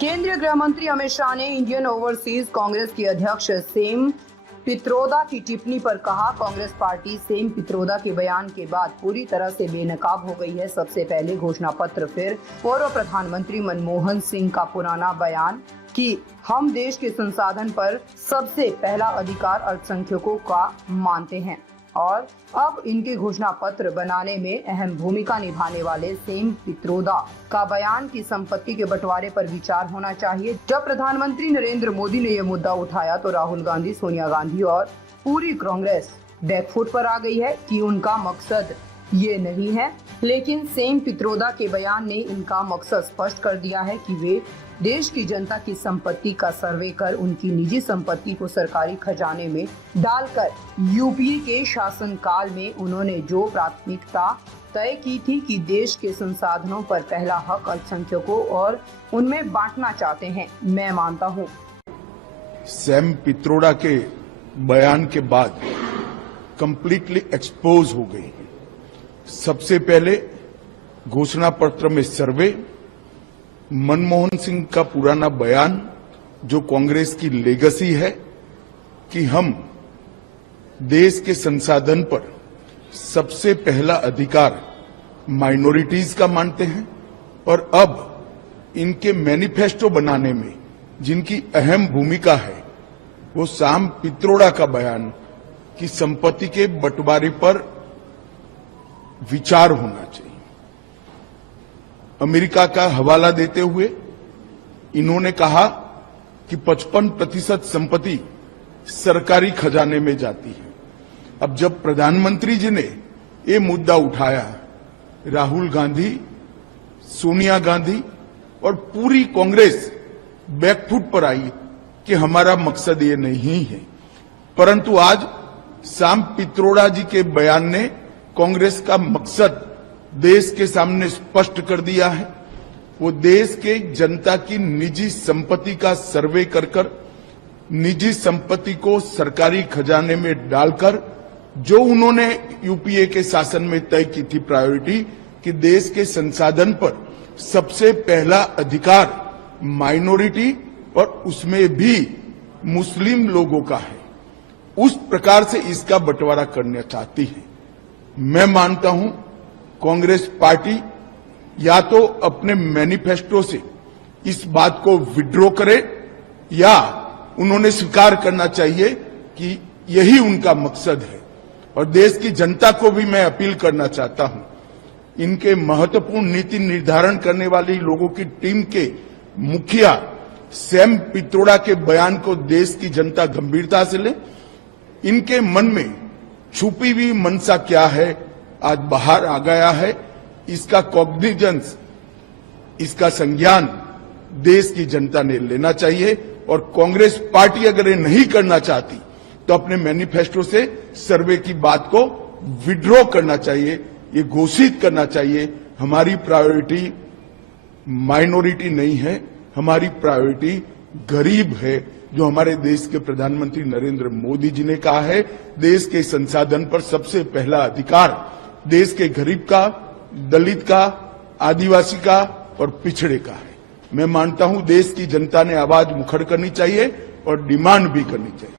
केंद्रीय गृह मंत्री अमित शाह ने इंडियन ओवरसीज कांग्रेस के अध्यक्ष सेम पित्रोदा की टिप्पणी पर कहा, कांग्रेस पार्टी सेम पित्रोदा के बयान के बाद पूरी तरह से बेनकाब हो गई है। सबसे पहले घोषणा पत्र, फिर पूर्व प्रधानमंत्री मनमोहन सिंह का पुराना बयान कि हम देश के संसाधन पर सबसे पहला अधिकार अल्पसंख्यकों का मानते हैं, और अब इनके घोषणा पत्र बनाने में अहम भूमिका निभाने वाले सेम पित्रोदा का बयान की संपत्ति के बंटवारे पर विचार होना चाहिए। जब प्रधानमंत्री नरेंद्र मोदी ने यह मुद्दा उठाया तो राहुल गांधी, सोनिया गांधी और पूरी कांग्रेस बैकफुट पर आ गई है कि उनका मकसद ये नहीं है। लेकिन सेम पित्रोदा के बयान ने इनका मकसद स्पष्ट कर दिया है कि वे देश की जनता की संपत्ति का सर्वे कर उनकी निजी संपत्ति को सरकारी खजाने में डालकर यूपीए के शासनकाल में उन्होंने जो प्राथमिकता तय की थी कि देश के संसाधनों पर पहला हक अल्पसंख्यकों और उनमें बांटना चाहते हैं, मैं मानता हूँ। सेम पित्रोदा के बयान के बाद कंप्लीटली एक्सपोज हो गई। सबसे पहले घोषणा पत्र में सर्वे, मनमोहन सिंह का पुराना बयान जो कांग्रेस की लेगेसी है कि हम देश के संसाधन पर सबसे पहला अधिकार माइनॉरिटीज का मानते हैं, और अब इनके मैनिफेस्टो बनाने में जिनकी अहम भूमिका है वो सेम पित्रोदा का बयान कि संपत्ति के बंटवारे पर विचार होना चाहिए। अमेरिका का हवाला देते हुए इन्होंने कहा कि 55% संपत्ति सरकारी खजाने में जाती है। अब जब प्रधानमंत्री जी ने ये मुद्दा उठाया, राहुल गांधी, सोनिया गांधी और पूरी कांग्रेस बैकफुट पर आई कि हमारा मकसद ये नहीं है। परंतु आज सेम पित्रोदा जी के बयान ने कांग्रेस का मकसद देश के सामने स्पष्ट कर दिया है। वो देश के जनता की निजी संपत्ति का सर्वे कर निजी संपत्ति को सरकारी खजाने में डालकर जो उन्होंने यूपीए के शासन में तय की थी प्रायोरिटी कि देश के संसाधन पर सबसे पहला अधिकार माइनॉरिटी और उसमें भी मुस्लिम लोगों का है, उस प्रकार से इसका बंटवारा करना चाहती है। मैं मानता हूं कांग्रेस पार्टी या तो अपने मैनिफेस्टो से इस बात को विड्रॉ करे या उन्होंने स्वीकार करना चाहिए कि यही उनका मकसद है। और देश की जनता को भी मैं अपील करना चाहता हूं, इनके महत्वपूर्ण नीति निर्धारण करने वाली लोगों की टीम के मुखिया सेम पित्रोदा के बयान को देश की जनता गंभीरता से ले। इनके मन में छुपी हुई मनसा क्या है आज बाहर आ गया है। इसका कॉग्निजेंस, इसका संज्ञान देश की जनता ने लेना चाहिए, और कांग्रेस पार्टी अगर ये नहीं करना चाहती तो अपने मैनिफेस्टो से सर्वे की बात को विड्रॉ करना चाहिए, ये घोषित करना चाहिए हमारी प्रायोरिटी माइनॉरिटी नहीं है, हमारी प्रायोरिटी गरीब है, जो हमारे देश के प्रधानमंत्री नरेंद्र मोदी जी ने कहा है देश के संसाधन पर सबसे पहला अधिकार देश के गरीब का, दलित का, आदिवासी का और पिछड़े का है। मैं मानता हूं देश की जनता ने आवाज मुखर करनी चाहिए और डिमांड भी करनी चाहिए।